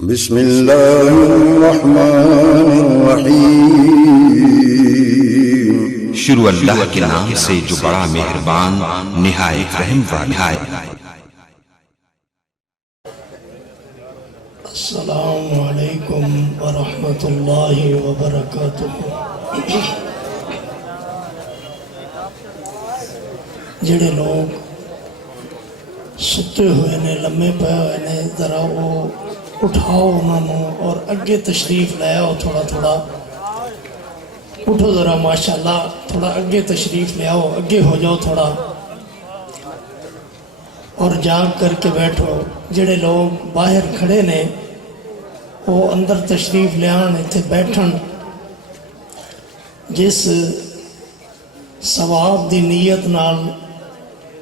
بسم اللہ الرحمن الرحیم۔ شروع اللہ کے نام سے جو بڑا مہربان نہایت رحم والا ہے۔ السلام علیکم ورحمۃ اللہ وبرکاتہ۔ جڑے لوگ ستے ہوئے نے، لمے پے ہوئے نے، ذرا وہ اٹھاؤ انہوں اور اگے تشریف لے آؤ۔ تھوڑا تھوڑا اٹھو ذرا، ماشاءاللہ تھوڑا اگے تشریف لے آؤ، اگے ہو جاؤ تھوڑا، اور جاگ کر کے بیٹھو۔ جڑے لوگ باہر کھڑے نے وہ اندر تشریف لے آن، اتنے بیٹھن۔ جس ثواب دی نیت نال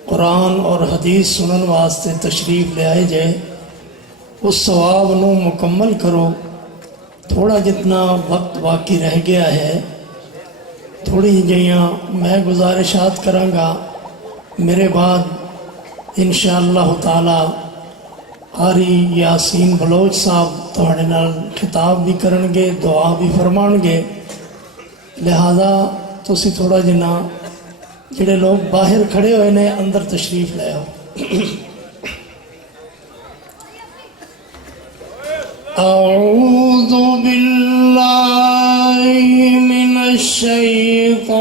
قرآن اور حدیث سنن واسطے تشریف لے آئے جائے، اس ثواب نو مکمل کرو۔ تھوڑا جتنا وقت باقی رہ گیا ہے، تھوڑی جہاں میں گزارشات کراں گا، میرے بعد انشاءاللہ تعالی قاری یاسین بلوچ صاحب تہاڈے نال خطاب بھی کرنگے، دعا بھی فرمانگے۔ لہذا تسی تھوڑا جنا جڑے لوگ باہر کھڑے ہوئے نے اندر تشریف لے آؤ۔ اعوذ باللہ من الشیطان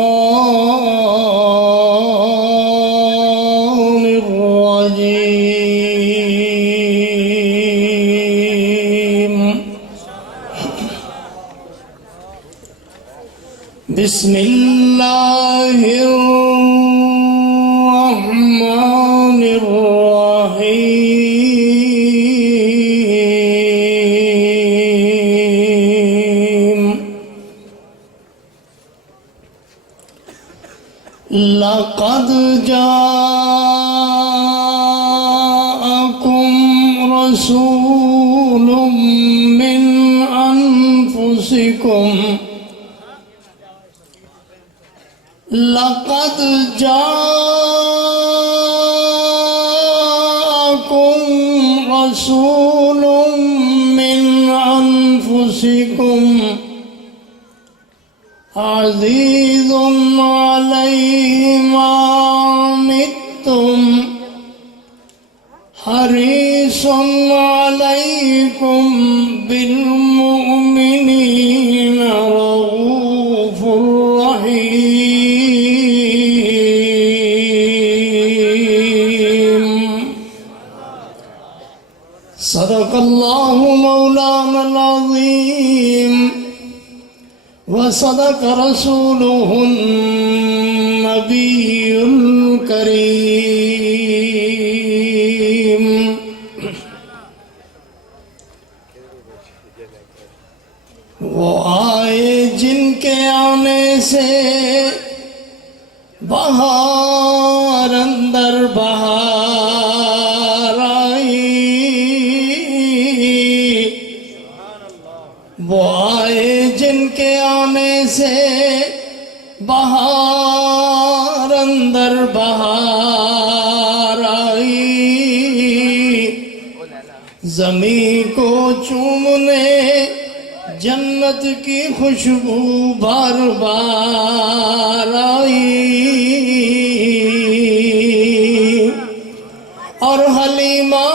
الرجیم۔ بسم اللہ الرحمن الرحیم۔ لقد جاءکم رسول من انفسکم، لقد جاءکم رسول من انفسکم عزیز علیہ ما عنتم حریص علیکم بالمؤمنین رؤوف رحیم۔ صدق اللہ مولانا العظیم وصدق رسولہ النبی الکریم۔ وہ آئے جن کے آنے سے بہار اندر بہار آئی، وہ آئے جن کے آنے سے بہار اندر بہار آئی، زمین کو چومنے جنت کی خوشبو بار بار آئی، اور حلیمہ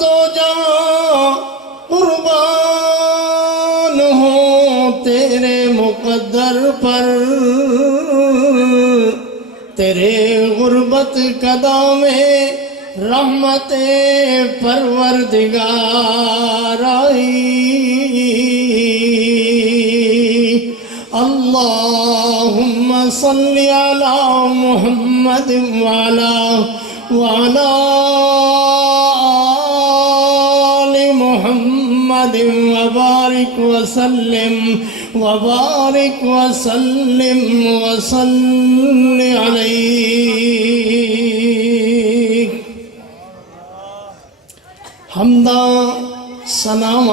دو جہاں قربان ہوں تیرے مقدر پر، تیرے غربت قدا میں رحمت پروردگار آئی۔ اللہم صلی علی محمد وعلی آل محمد وبارک وسلم وبارک وسلم وصل علیہ۔ حمدہ ثناء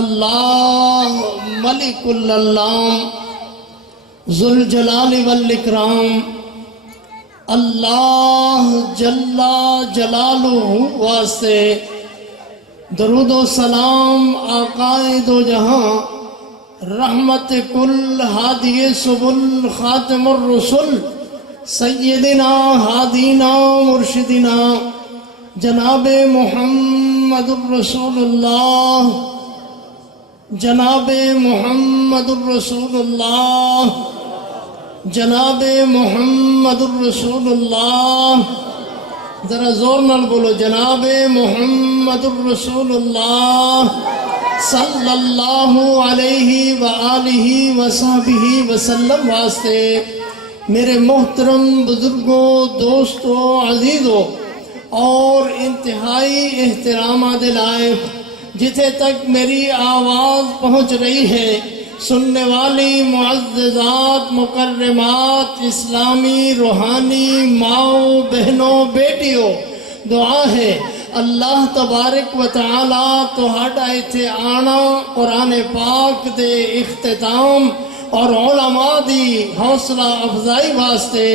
اللہ ملک اللام ذوالجلال والاکرام، اللہ جل جلالہ واسطے درود و سلام آقائے دو جہاں، رحمت کل ہادی سبل خاتم الرسل، سیدنا ہادینا مرشدنا جناب محمد الرسول اللہ، جناب محمد الرسول اللہ، جناب محمد الرسول اللہ، ذرا زور نال بولو، جناب محمد الرسول اللہ صلی اللہ علیہ وآلہ وصحبہ وسلم واسطے میرے محترم بزرگوں، دوستوں، عزیزوں اور انتہائی احترام دے لائق جتھے تک میری آواز پہنچ رہی ہے، سننے والی معززات، مکرمات، اسلامی روحانی ماؤں، بہنوں، بیٹیوں، دعا ہے اللہ تبارک و تعالی تہاڈا ایتھے آنا، قرآن پاک دے اختتام اور علماء دی حوصلہ افزائی واسطے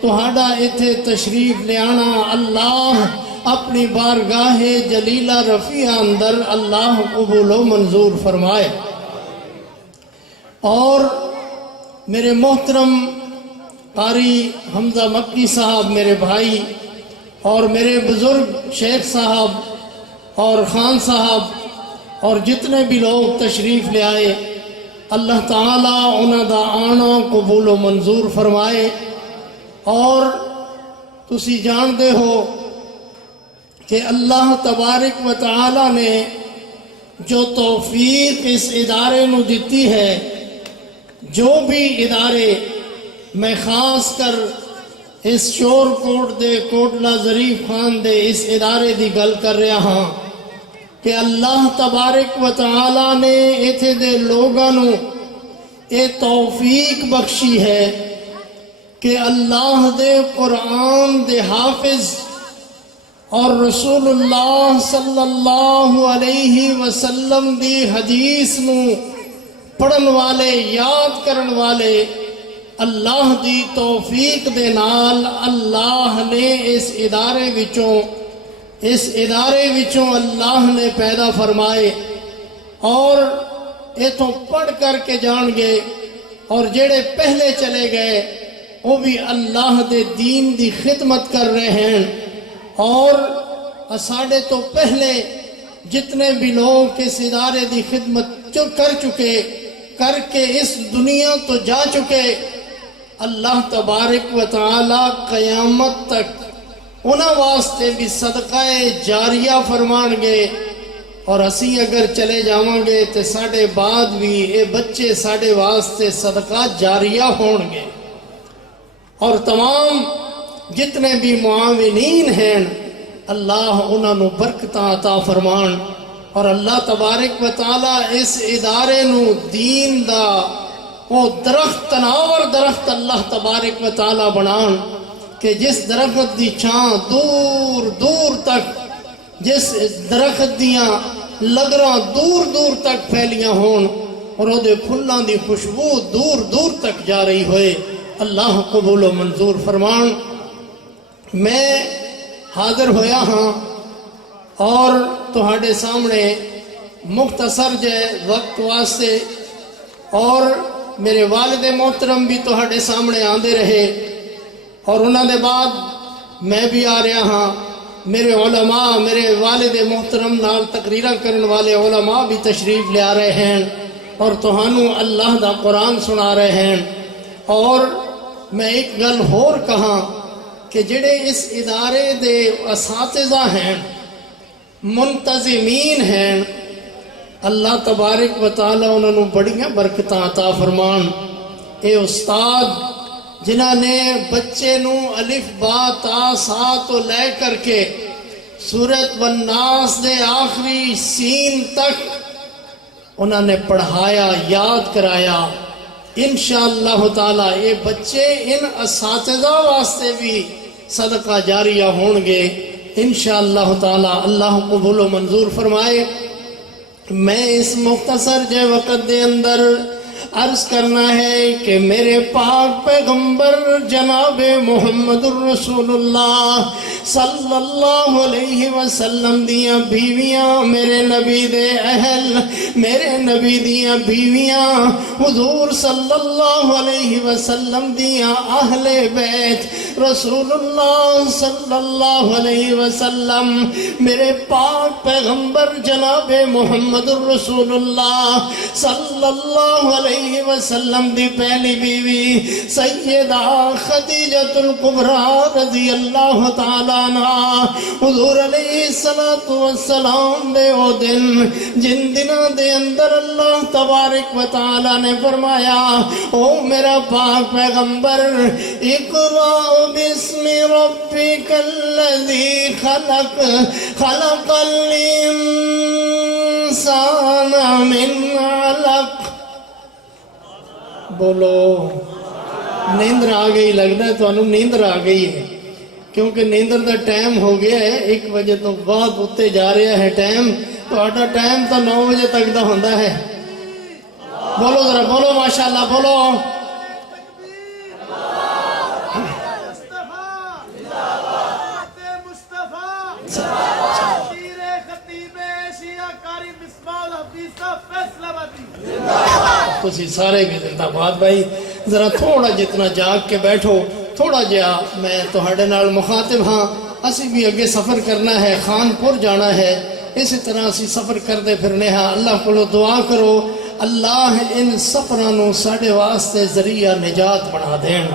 تہاڈا ایتھے تشریف لے آنا اللہ اپنی بارگاہ جلیلہ رفیع اندر اللہ قبول و منظور فرمائے۔ اور میرے محترم قاری حمزہ مکی صاحب، میرے بھائی، اور میرے بزرگ شیخ صاحب اور خان صاحب اور جتنے بھی لوگ تشریف لے آئے، اللہ تعالیٰ انہاں دا آنا قبول و منظور فرمائے۔ اور تسی جاندے ہو کہ اللہ تبارک و تعالیٰ نے جو توفیق اس ادارے نو دیتی ہے، جو بھی ادارے، میں خاص کر اس شور کوٹ دے کوٹلہ ظریف خان دے اس ادارے دی گل کر رہا ہاں کہ اللہ تبارک و تعالیٰ نے ایتھے دے لوگاں نو اے توفیق بخشی ہے کہ اللہ دے قرآن دے حافظ اور رسول اللہ صلی اللہ علیہ وسلم دی حدیث نو پڑھن والے، یاد کرن والے، اللہ دی توفیق دے نال اللہ نے اس ادارے وچوں اللہ نے پیدا فرمائے، اور ایتھوں پڑھ کر کے جان گے، اور جڑے پہلے چلے گئے وہ بھی اللہ دے دین دی خدمت کر رہے ہیں، اور ساڑھے تو پہلے جتنے بھی لوگ اس ادارے دی خدمت کر چکے، کر کے اس دنیا تو جا چکے، اللہ تبارک و تعالی قیامت تک انہاں واسطے بھی صدقہ جاریہ فرمان گے، اور اسی اگر چلے جاواں گے تے ساڑھے بعد بھی اے بچے ساڑھے واسطے صدقہ جاریہ ہون گے، اور تمام جتنے بھی معاونین ہیں اللہ انہاں نو برکتاں عطا فرمان، اور اللہ تبارک و تعالی اس ادارے نو دین دا وہ درخت، تناور درخت اللہ تبارک و تعالی بنان کہ جس درخت دی چھاں دور دور تک، جس درخت دیاں لگراں دور دور تک پھیلیاں ہون، اور او دے پھلاں دی خوشبو دور دور تک جا رہی ہوئے، اللہ قبول و منظور فرمان۔ میں حاضر ہویا ہاں اور تہاڈے سامنے مختصر جے وقت واسطے، اور میرے والد محترم بھی تہاڈے سامنے آندے رہے، اور انہاں دے بعد میں بھی آ رہا ہاں، میرے علماء، میرے والد محترم نال تقریراں کرن والے علماء بھی تشریف لے آ رہے ہیں، اور تہانوں اللہ دا قرآن سنا رہے ہیں۔ اور میں ایک گل ہور کہاں کہ جڑے اس ادارے دے اساتذہ ہیں، منتظمین ہیں، اللہ تبارک و تعالی انہوں بڑیاں برکتاں عطا فرمان۔ اے استاد جنہاں نے بچے نو الف با تا سا تو لے کر کے سورۃ والناس دے آخری سین تک انہوں نے پڑھایا، یاد کرایا، انشاءاللہ تعالی یہ بچے ان اساتذہ واسطے بھی صدقہ جاریہ ہون گے انشاءاللہ تعالی، اللہ قبول و منظور فرمائے۔ میں اس مختصر جے وقت دے اندر عرض کرنا ہے کہ میرے پاک پیغمبر جناب محمد الرسول اللہ صلی اللہ علیہ وسلم دیاں بیویاں، میرے نبی دے اہل، میرے نبی دیاں بیویاں، حضور صلی اللہ علیہ وسلم دیاں اہل بیت رسول اللہ صلی اللہ علیہ وسلم، میرے پاک پیغمبر جناب محمد الرسول اللہ صلی اللہ علیہ وسلم دی پہلی بیوی سیدہ خدیجۃ الکبریٰ رضی اللہ تعالیٰ عنہ، حضور علیہ السلام دے او دن جن دنوں دے اندر اللہ تبارک و تعالیٰ نے فرمایا او میرا پاک پیغمبر اقرأ بسم ربک الذی خلق خلق الانسان من علق، بولو نیندر آ گئی، لگتا ہے تو انہوں نیندر آ گئی ہے کیونکہ نیندر دا ٹائم ہو گیا ہے، 1 بجے تو بعد اتے جا رہا ہے ٹائم، تو آٹا ٹائم تو 9 بجے تک دا ہوندہ ہے، بولو ذرا بولو ماشاءاللہ بولو، تسی سارے بھی زندہ باد بھائی، ذرا تھوڑا جتنا جاگ کے بیٹھو، تھوڑا جہا میں تہاڈے نال مخاطب ہاں، اسی بھی اگے سفر کرنا ہے، خانپور جانا ہے، اسی طرح اسی سفر کرتے پھرنے ہاں، اللہ کو دعا کرو اللہ ان سفرانوں ساڑے واسطے ذریعہ نجات بنا دین،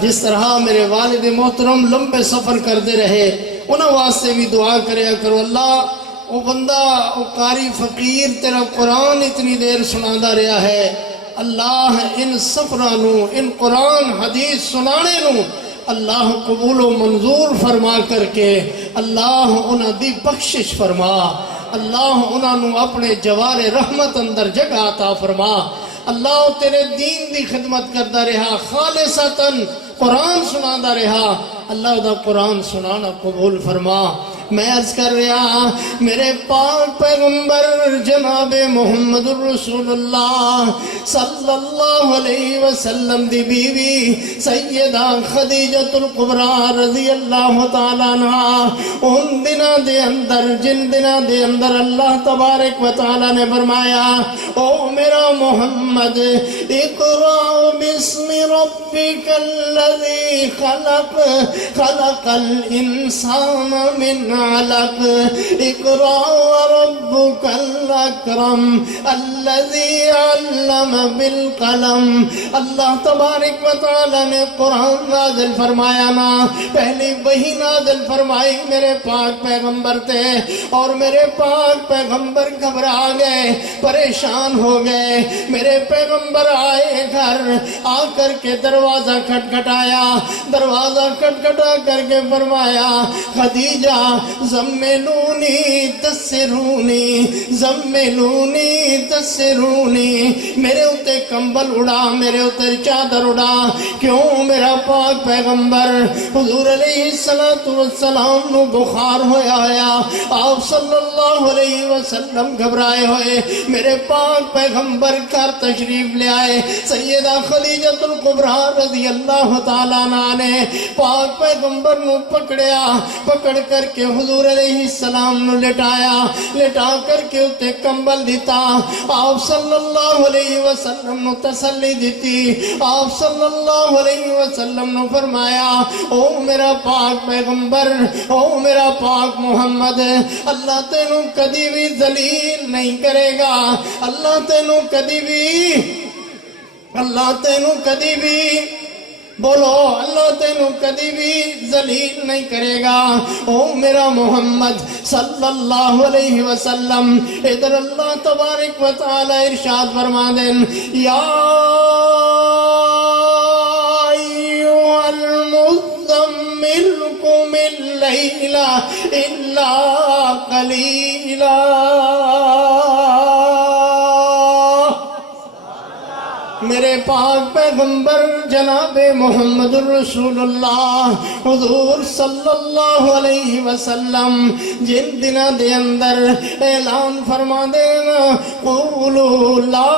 جس طرح میرے والد محترم لمبے سفر کرتے رہے انہاں واسطے بھی دعا کریا کرو، اللہ وہ بندہ وہ قاری فقیر تیرا قرآن اتنی دیر سنادا رہا ہے، اللہ ان سفرانوں ان قرآن حدیث سنانے نوں اللہ قبول و منظور فرما کر کے اللہ انہاں دی بخشش فرما، اللہ انہاں نوں اپنے جوار رحمت اندر جگہ عطا فرما، اللہ تیرے دین دی خدمت کرتا رہا، خالصتاً قرآن سنادا رہا، اللہ دا قرآن سنانا قبول فرما۔ میں عرض کر رہا میرے پاک پیغمبر جناب محمد الرسول اللہ صلی اللہ علیہ وسلم دی بیوی سیدہ خدیجۃ الکبریٰ رضی اللہ تعالیٰ عنہ ان دنوں دے اندر جن دنوں دے اندر اللہ تبارک و تعالیٰ نے فرمایا او میرا محمد اقرأ بسم ربک الذی خلق خلق الانسان من علق اقرأ وربك الأكرم الذي علم بالقلم، اللہ تبارک و تعالیٰ نے قرآن نازل فرمایا نا، پہلی وحی نازل فرمائی میرے پاک پیغمبر تھے اور میرے پاک پیغمبر گھبرا گئے، پریشان ہو گئے، میرے پیغمبر آئے گھر، آ کر کے دروازہ کھٹکھٹایا، دروازہ کھٹکھٹا کر کے فرمایا خدیجہ زملونی تسرونی زملونی تسرونی، میرے اتے کمبل اڑا، میرے اتے چادر اڑا، کیوں میرا پاک پیغمبر حضور علیہ السلام نو بخار ہویا آپ صلی اللہ علیہ وسلم گھبرائے ہوئے، میرے پاک پیغمبر گھر تشریف لے آئے، سیدہ خدیجۃ الکبریٰ رضی اللہ تعالیٰ عنہ نے پاک پیغمبر نو پکڑیا، پکڑ کر کے حضور علیہ السلام نو لٹا کر کے اتے کمبل دیتا، آپ صلی اللہ علیہ وسلم نو تسلی دیتی، آپ صلی اللہ علیہ وسلم نو فرمایا او میرا پاک پیغمبر، او میرا پاک محمد، اللہ تینوں کدی بھی ذلیل نہیں کرے گا، اللہ تینوں کدی بھی بولو اللہ تینوں کدی بھی ذلیل نہیں کرے گا، او میرا محمد صلی اللہ علیہ وسلم۔ ادھر اللہ تبارک و تعالی ارشاد فرما دیں یا ایھا المزمل قم اللیل الا قلیلا، میرے پاک پیغمبر جناب محمد الرسول اللہ حضور صلی اللہ علیہ وسلم جن دنوں دے اندر اعلان فرما دینا قولوا لا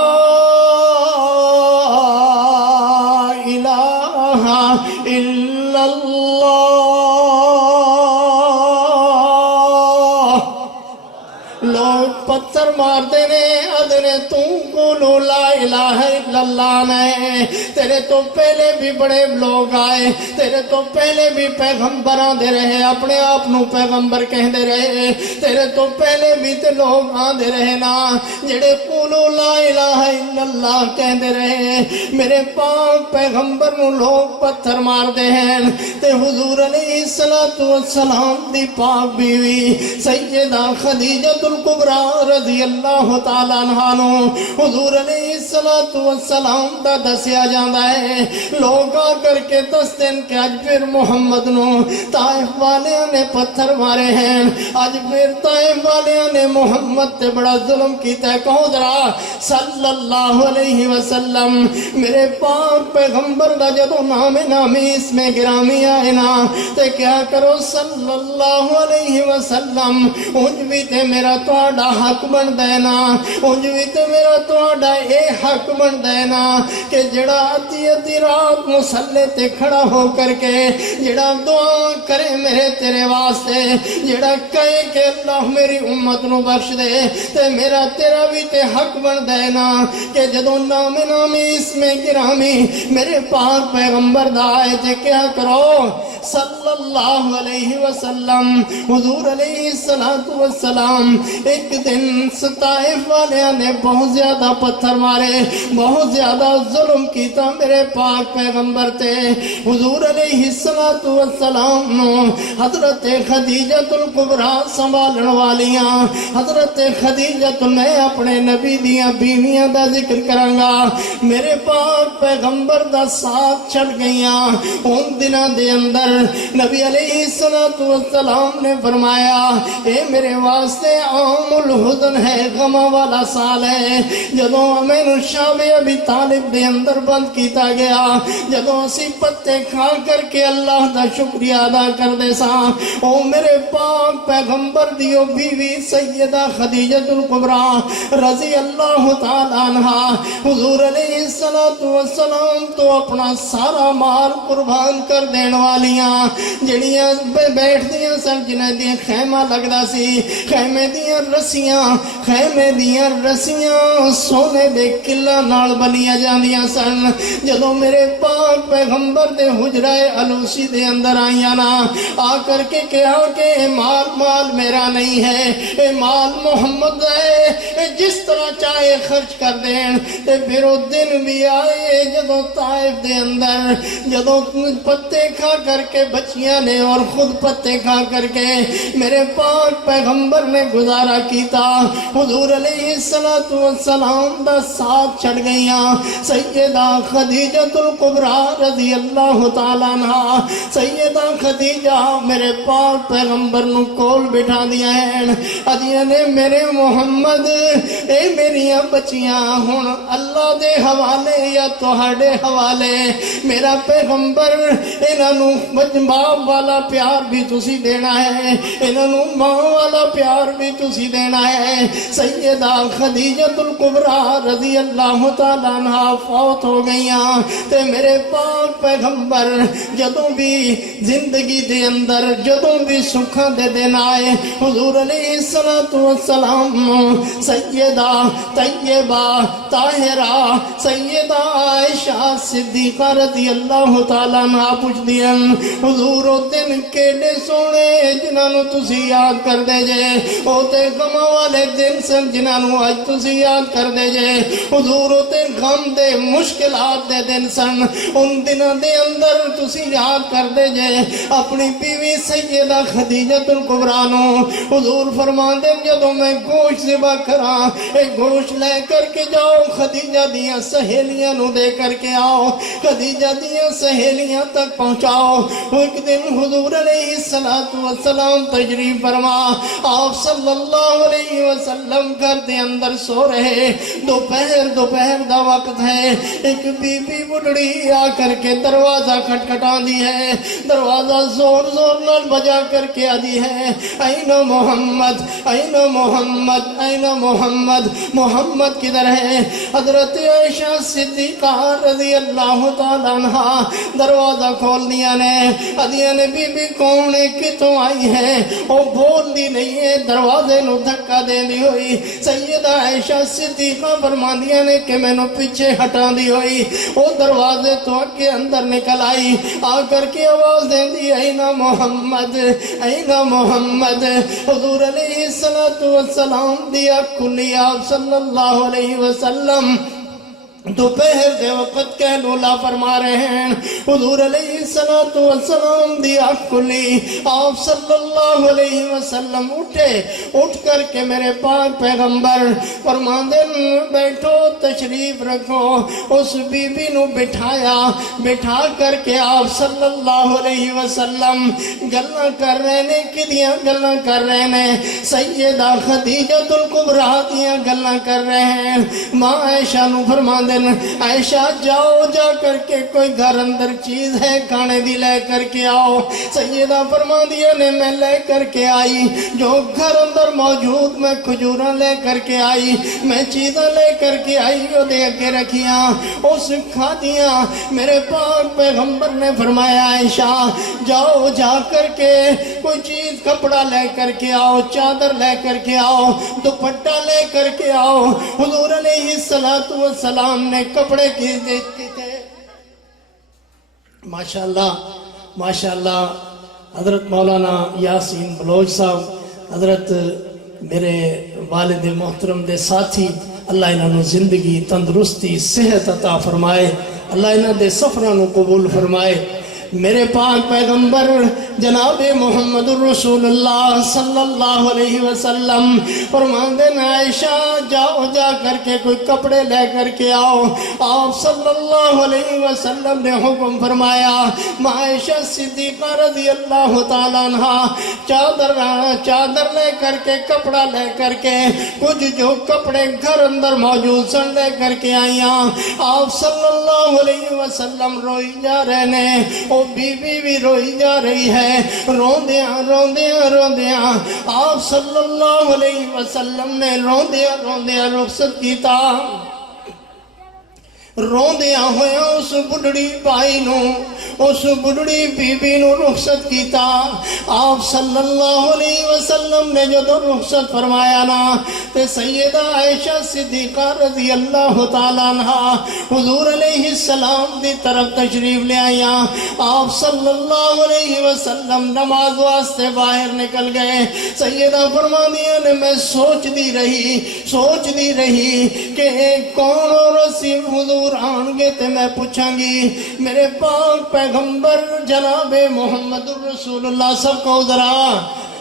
پتھر مارتے نے ادنے تو قولو لا الہ الا اللہ نے تیرے تو پہلے بھی بڑے لوگ آئے تیرے تو پہلے بھی پیغمبر آدھے رہے اپنے آپ نو پیغمبر کہندے رہے تیرے تو پہلے بھی تے لوگ آدھے رہے نا جڑے قولو لا الہ الا اللہ کہندے رہے میرے پاک پیغمبر نو لوگ پتھر مار دے ہیں تے حضور علیہ السلام دی پاک بیوی سیدہ خدیجہ الکبریٰ رضی اللہ تعالیٰ عنہ نو حضور علیہ السلام دا دسیا جاندہ ہے لوگ آ کر کے دس دن کے آج پھر محمد نو طائف والیاں نے پتھر مارے ہیں آج پھر طائف والیاں نے محمد تے بڑا ظلم کیتا ہے کہو ذرا صلی اللہ علیہ وسلم میرے پاک پیغمبر دا جدو نامی اس میں گرامی آئے نا تے کیا کرو صلی اللہ علیہ وسلم انج بھی تے میرا توڑا حق بن دینا انج بھی تے میرا توڑا اے حق بن دینا کہ جڑا ادھی رات مسلح تے کھڑا ہو کر کے جڑا دعا کرے میرے تیرے واسطے جڑا کہے کہ اللہ میری امت نو بخش دے تے میرا تیرا بھی تے حق بن دینا کہ جدو نامی اس میں گرامی میرے پاک پیغمبر دا آئے تے کیا کرو صلی اللہ علیہ وسلم حضور علیہ السلام ایک دن طائف والیاں نے بہت زیادہ پتھر مارے بہت زیادہ ظلم کیتا میرے پاک پیغمبر تے حضور علیہ السلام نو حضرت خدیجہ الکبریٰ سنبھالن والیاں حضرت خدیجہ میں اپنے نبی دیاں بیویاں دا ذکر کرانگا میرے پاک پیغمبر دا ساتھ چھڑ گئیاں ان دنوں دے اندر نبی علیہ السلام نے فرمایا اے میرے واسطے عام الحزن ہے غم والا سال ہے جدو امین شام ابی طالب دے اندر بند کیتا گیا جدو اسی پتے کھا کر کے اللہ دا شکریہ ادا کر دے سا او میرے پاک پیغمبر دیو بیوی سیدہ خدیجہ الکبریٰ رضی اللہ تعالیٰ عنہ حضور علیہ السلام تو اپنا سارا مال قربان کر دین والیاں جڑیاں بیٹھ دیاں سن جنہیں دیاں خیمہ لگدا سی خیمے دیاں رسیاں سونے دے قلعہ نال بنیاں جاندیاں سن جدو میرے پاک پیغمبر دے حجرہ علوسی دے اندر آئیاں نا آ کر کے کہا کہ اے مال میرا نہیں ہے اے مال محمد ہے اے جس طرح چاہے خرچ کر دین تے پھر وہ دن بھی آئے جدو طائف دے اندر جدو پتے کھا کر کے بچیاں نے اور خود پتے کھا کر کے میرے پاک پیغمبر نے گزارا کیتا حضور علیہ السلام دا ساتھ چھڑ گئیاں سیدہ خدیجہ الکبریٰ رضی اللہ تعالیٰ عنہ سیدہ خدیجہ میرے پاک پیغمبر نو کول بٹھا دیا ہے ادیاں نے میرے محمد اے میریاں بچیاں ہن اللہ دے حوالے یا تہاڈے حوالے میرا پیغمبر انہاں نو باپ والا پیار بھی تسی دینا ہے انہاں نو ماں والا پیار بھی تسی دینا ہے سیدہ خدیجہ الکبریٰ رضی اللہ تعالیٰ عنہ فوت ہو گئیاں تے میرے پاک پیغمبر جدوں بھی زندگی دے اندر جدوں بھی سکھاں دے دن آئے حضور علیہ السلام سیدہ طیبہ طاہرہ سیدہ عائشہ صدیقہ رضی اللہ تعالیٰ عنہ پوچھ دیا حضور او دن کیڑے سونے جنہاں نو تسی یاد کر دے جے او تے غم والے دن سن جنہاں نو اج تسی یاد کر دے جے حضور او تے غم دے مشکلات دے دن سن ان دنوں دے اندر تسی یاد کر دے جے اپنی بیوی سیدہ خدیجہ الکبریٰ نو حضور فرمان دے جدوں میں گوشت ذبح کراں ایک گوشت لے کر کے جاؤ خدیجہ دیاں سہیلیاں نو دے کر کے آؤ خدیجہ دیاں سہیلیاں تک پہنچاؤ ایک دن حضور علیہ السلام تشریف فرما آپ صلی اللہ علیہ وسلم گھر دے اندر سو رہے دوپہر دا وقت ہے ایک بی بی بڑھڑی آ کر کے دروازہ کھٹکھٹا دی ہے دروازہ زور بجا کر کے آدھی ہے این محمد این محمد این محمد محمد محمد کدھر ہے؟ حضرت عائشہ صدیقہ رضی اللہ تعالیٰ عنہ دروازہ کھول دیا نے، ادیا نے بی بی کون ہے کتوں آئی ہے؟ وہ بول دی نہیں ہے، دروازے نو دھکا دے دی ہوئی سیدہ عائشہ صدیقہ فرماندیاں نے کہ میں نو پیچھے ہٹا دی ہوئی، وہ دروازے تو کے اندر نکل آئی، آ کر کے آواز دے دی اینا محمد اینا محمد۔ حضور علیہ السلام دیا کلی آپ صلی اللہ علیہ وسلم دوپہر دے وقت کہلولا فرما رہے ہیں، حضور علیہ السلام دی آنکھ کھلی، آپ صلی اللہ علیہ وسلم اٹھے، اٹھ کر کے میرے پاک پیغمبر فرماندے بیٹھو تشریف رکھو، اس بی بی نو بٹھایا، بٹھا کر کے آپ صلی اللہ علیہ وسلم گلاں کر رہے نے، کدیاں گلاں کر رہے نے؟ سیدہ خدیجہ الکبریٰ دیاں گلاں کر رہے ہیں۔ ماں عائشہ نو فرماندے عائشہ جاؤ جا کر کے کوئی گھر اندر چیز ہے کھانے دی لے کر کے آؤ۔ سیدہ فرما دیا نے میں لے کر کے آئی، جو گھر اندر موجود میں کھجوراں لے کر کے آئی، میں چیزاں لے کر کے آئی وہ دے کے رکھیاں، اس کھا دیا۔ میرے پاک پیغمبر نے فرمایا عائشہ جاؤ جا کر کے کوئی چیز کپڑا لے کر کے آؤ، چادر لے کر کے آؤ، دوپٹہ لے کر کے آؤ۔ حضور علیہ السلام نے کپڑے کی دیکھتے تھے۔ ماشاءاللہ ماشاءاللہ حضرت مولانا یاسین بلوچ صاحب، حضرت میرے والد محترم دے ساتھی، اللہ انہوں زندگی تندرستی صحت عطا فرمائے، اللہ انہوں دے سفرانوں قبول فرمائے۔ میرے پاک پیغمبر جناب محمد الرسول اللہ صلی اللہ علیہ وسلم فرماندے عائشہ جاؤ جا کر کے کوئی کپڑے لے کر کے آؤ۔ آپ صلی اللہ علیہ وسلم نے حکم فرمایا، عائشہ صدیقہ رضی اللہ تعالیٰ عنہ چادر لے کر کے کپڑا لے کر کے کچھ جو کپڑے گھر اندر موجود سن لے کر کے آئیاں۔ آپ صلی اللہ علیہ وسلم روئی جا رہے نے، وہ بی بی بھی روئی جا رہی ہے، روندیاں روندیاں روندیاں آپ صلی اللہ علیہ وسلم نے روندیاں روندیاں رخصت کیتا۔ روندیاں ہویا اس بڑھڑی بائی نو، اس بڑھڑی بی بی نو رخصت کیتا۔ آپ صلی اللہ علیہ وسلم نے جو رخصت فرمایا نا تے سیدہ عائشہ صدیقہ رضی اللہ تعالیٰ عنہ حضور علیہ السلام دی طرف تشریف لے آیا۔ آپ صلی اللہ علیہ وسلم نماز واسطے باہر نکل گئے۔ سیدہ فرمانیاں نے میں سوچ دی رہی کہ کون اور سی حضور آن گے تے میں پوچھاں گی میرے پاک پیغمبر جناب محمد الرسول اللہ سب کو ذرا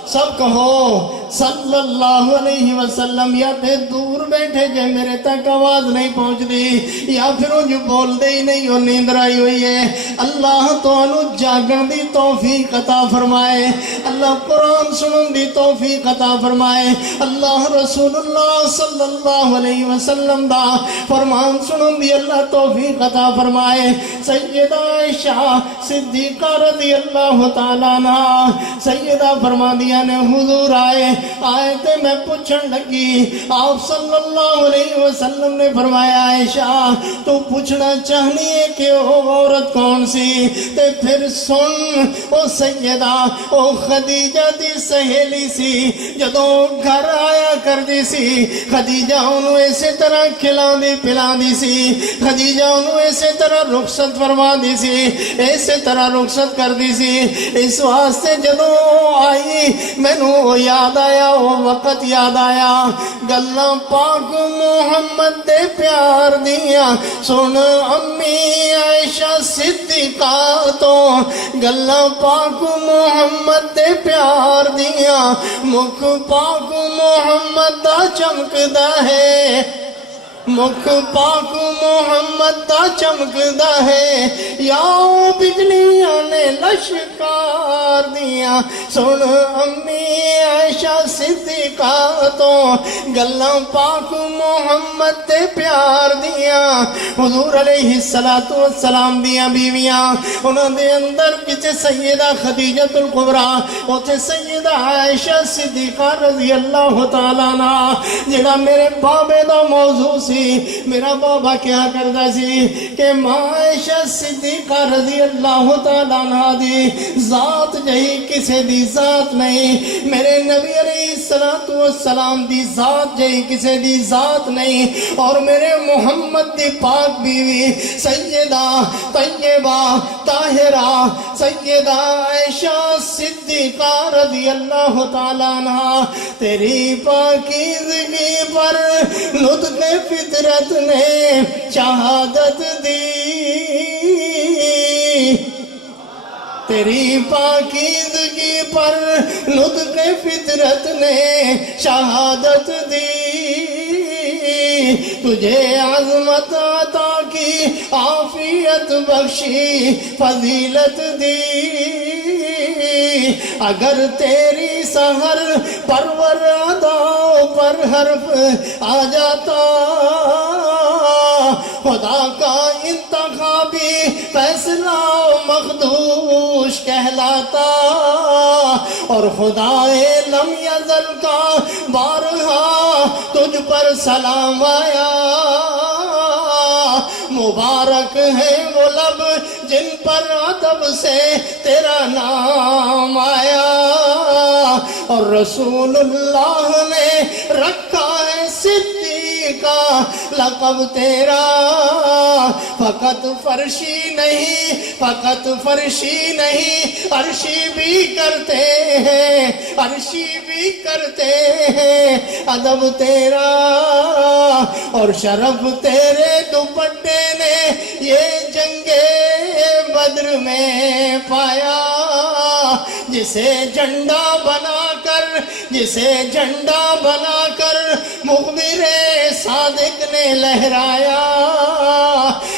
سب کہو صلی اللہ علیہ وسلم، یا تے دور بیٹھے جے میرے تک آواز نہیں پہنچ دی، یا پھر وہ جو بول دے ہی نہیں وہ نیندر آئی ہوئی ہے۔ اللہ تو انو جاگن دی توفیق عطا فرمائے، اللہ قرآن سنن دی توفیق عطا فرمائے، اللہ رسول اللہ صلی اللہ علیہ وسلم دا فرمان سنن دی اللہ توفیق عطا فرمائے۔ سیدہ عائشہ صدیقہ رضی اللہ تعالیٰ عنہ سیدہ فرما دیا نے حضور آئے تے میں پوچھن لگی، آپ صلی اللہ علیہ وسلم نے فرمایا عائشہ تو پوچھنا چاہنی ہے کہ وہ عورت کون سی؟ تے پھر سن، او سیدہ او خدیجہ دی سہیلی سی، جدوں گھر آیا کر دی سی خدیجہ انہوں اسی طرح کھلان دی پلان دی سی، خدیجہ انہوں اسی طرح رخصت فرما دی سی، اسی طرح رخصت کر دی سی۔ اس واسطے جدوں آئی مینوں یاد آیا، وہ وقت یاد آیا، گلاں پاک محمد دے پیار دیا سن امی عائشہ صدیقہ تو، گلاں پاک محمد دے پیار دیا مکھ پاک محمد دا چمکدا ہے۔ مکھ پاک محمد دا چمکدا ہے یا بجلیاں نے لشکار دیاں سن امی عائشہ صدیقہ تو گلاں پاک محمد تے پیار دیاں حضور علیہ السلام دیاں بیویاں انہاں دے اندر پیچھے سیدہ خدیجہ الکبریٰ اوتھے سیدہ عائشہ صدیقہ رضی اللہ تعالیٰ عنہ جڑا میرے بابے دا موضوع سی میرا بابا کیا کردا سی کہ ماں عائشہ صدیقہ رضی اللہ تعالیٰ عنہ دی ذات جہی کسے دی ذات نہیں میرے نبی علیہ السلام دی ذات جہی کسے دی ذات نہیں اور میرے محمد دی پاک بیوی سیدہ طیبہ طاہرہ سیدہ عائشہ صدیقہ رضی اللہ تعالیٰ عنہ تیری پاکیزگی پر نطق فطرت نے شہادت دی تیری پاکیزگی پر نطق فطرت نے شہادت دی تجھے عظمت عطا کی عافیت بخشی فضیلت دی اگر تیری سحر پرور اداؤں پر حرف آ جاتا خدا کا انتخابی فیصلہ مخدوش کہلاتا اور خدائے لم یزل کا بارہا تجھ پر سلام آیا مبارک ہے وہ لب جن پر ادب سے تیرا نام آیا اور رسول اللہ نے رکھا ہے صدیقہ لقب تیرا فقط فرشی نہیں عرشی بھی کرتے ہیں ادب تیرا اور شرف تیرے دوپٹے نے یہ جنگ بدر میں پایا جسے جھنڈا بنا کر مخبر صادق نے لہرایا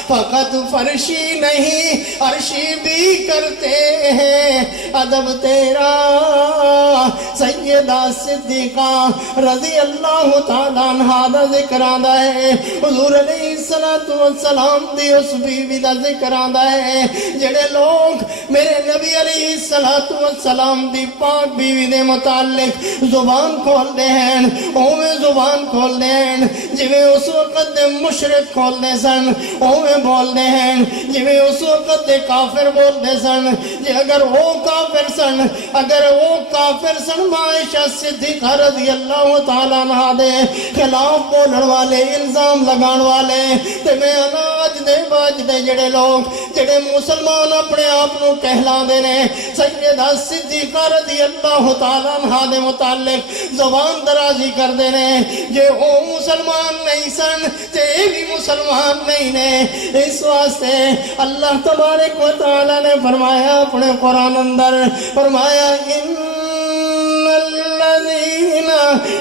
فقط فرشی نہیں عرشی بھی کرتے ہیں ادب تیرا سیدہ صدیقہ رضی اللہ تعالیٰ عنہ دا ذکر آندا ہے حضور علیہ السلام دی اس بیوی دا ذکر آندا ہے جڑے لوگ میرے نبی علیہ السلام دی پاک بیوی دے متعلق زبان کھول دے ہیں اوے زبان کھول دے ہیں جویں اس وقت دے مشرک کھول دے سن اوے بول دے ہیں جویں اس وقت دے کافر بول دے سن جے اگر وہ کافر سن عائشہ صدیقہ رضی اللہ تعالیٰ عنہ دے خلاف بولن والے الزام لگان والے تے میں اناج دے باج دے جڑے لوگ جڑے مسلمان اپنے آپ نو کہلا دے نے سیدہ صدیقہ رضی اللہ تعالیٰ عنہ دے متعلق زبان درازی کر دے نے جے او مسلمان نہیں سن تے بھی مسلمان نہیں نے اس واسطے اللہ تبارک و تعالیٰ نے فرمایا اپنے قرآن اندر فرمایا الذين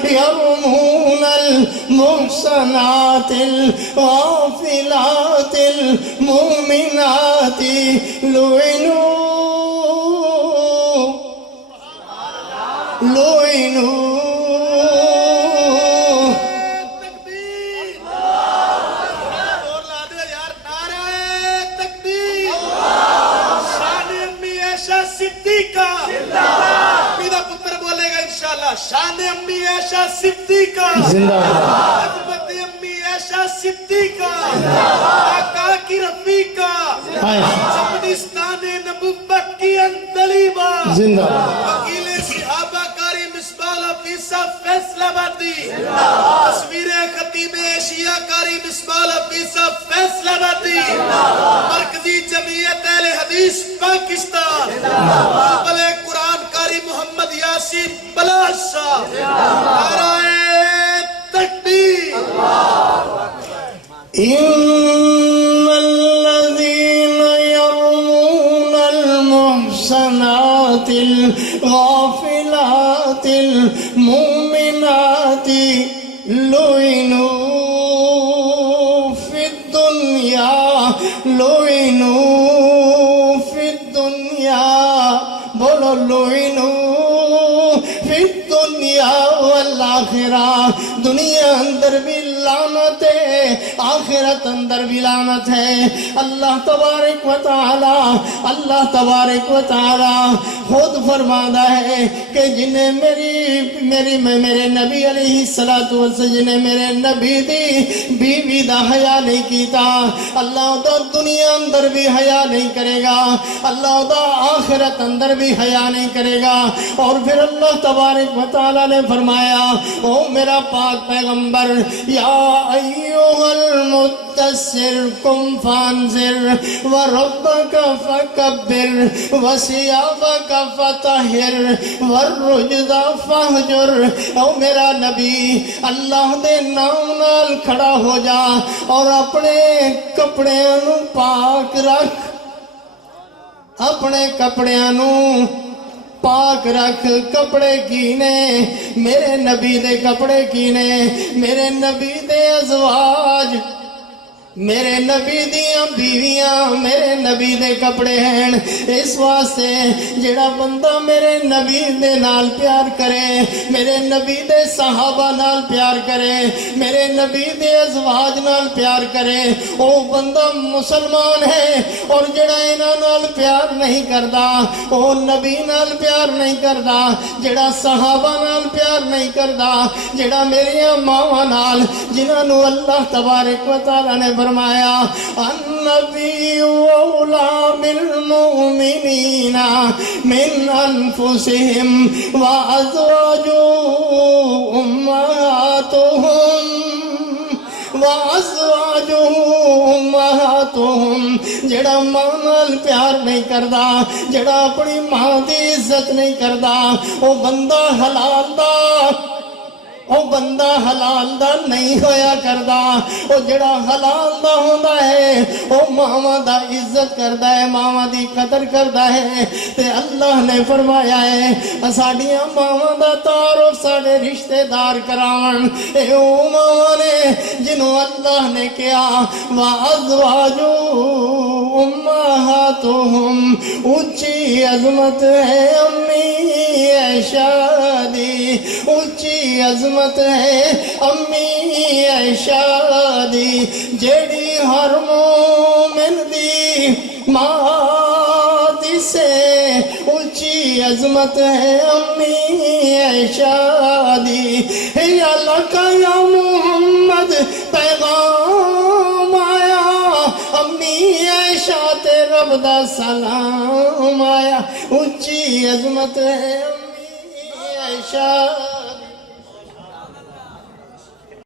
يرمون المحصنات الغافلات المؤمنات لعنوا شان امی عائشہ صدیقہ زندہ عظمت امی عائشہ صدیقہ آقا کی رفیقہ زبدستان نبوت کی انطلیبہ زندہ وکیل صحابہ کاری مصباح حفیظہ فیصلہ آبادی تصویر خطیب ایشیا کاری مصباح حفیظہ فیصلہ آبادی مرکزی جمعیت اہل حدیث پاکستان بلے قرآن کاری محمد یاسین بلاشا نعرہ تکبیر ان الذين يرمون المحصنات الغافلات المؤمنات لعنوا دنیا اندر بھی لعنت ہے، آخرت اندر بھی لعنت ہے۔ اللہ تبارک و تعالی خود فرماتا ہے کہ جنہیں میرے نبی علیہ السلام جنہیں میرے نبی دی بیوی دا حیا نہیں کیتا، اللہ دا دنیا اندر بھی حیا نہیں کرے گا، اللہ دا آخرت اندر بھی حیا نہیں کرے گا۔ اور پھر اللہ تبارک و تعالی نے فرمایا، او میرا پاک پیغمبر، یا ایوہ المدثر قم فانذر وربک فکبر وثیابک فطہر والرجز فہجر۔ او میرا نبی، اللہ دے نام نال کھڑا ہو جا اور اپنے کپڑیاں نو پاک رکھ، اپنے کپڑیاں نو پاک رکھ۔ کپڑے کینے؟ میرے نبی دے کپڑے کینے؟ میرے نبی دے ازواج، میرے نبی دیاں بیویاں میرے نبی دے کپڑے ہیں۔ اس واسطے جڑا بندہ میرے نبی دے نال پیار کرے، میرے نبی دے صحابہ نال پیار کرے، میرے نبی دے ازواج نال پیار کرے، او بندہ مسلمان ہے۔ اور جڑا انہاں نال پیار نہیں کردا، او نبی نال پیار نہیں کردا، جڑا صحابہ نال پیار نہیں کردا، جڑا میریاں ماواں نال جنہاں نو اللہ تبارک و تعالی نے فرمایا، النبی اولا بالمؤمنین من انفسہم وازواجہ امہاتہم وازواجہ امہاتہم۔ جڑا ماں نال پیار نہیں کردا، جڑا اپنی ماں دی عزت نہیں کردا، او بندہ حلال دا، او بندہ حلال دا نہیں ہویا کردا۔ او جڑا حلال دا ہوندا ہے او ماواں دا عزت کردا ہے، ماواں دی قدر کردا ہے۔ تے اللہ نے فرمایا ہے ساڈیاں ماواں دا تعارف ساڈے رشتہ دار کراون۔ اے او ماواں نے جنہوں اللہ نے کہا وَأَزْوَاجُ أُمَّهَاتُهُمْ، اونچی عظمت ہے امی عائشہ دی، اونچی عظمت ہے امی عائشہ دی، جیڑی ہر مومن دی ماں دی سے اونچی عظمت ہے امی عائشہ دی۔ یا لکا یا محمد پیغام آیا، امی عائشہ تے رب دا سلام آیا، اونچی عظمت ہے امی عائشہ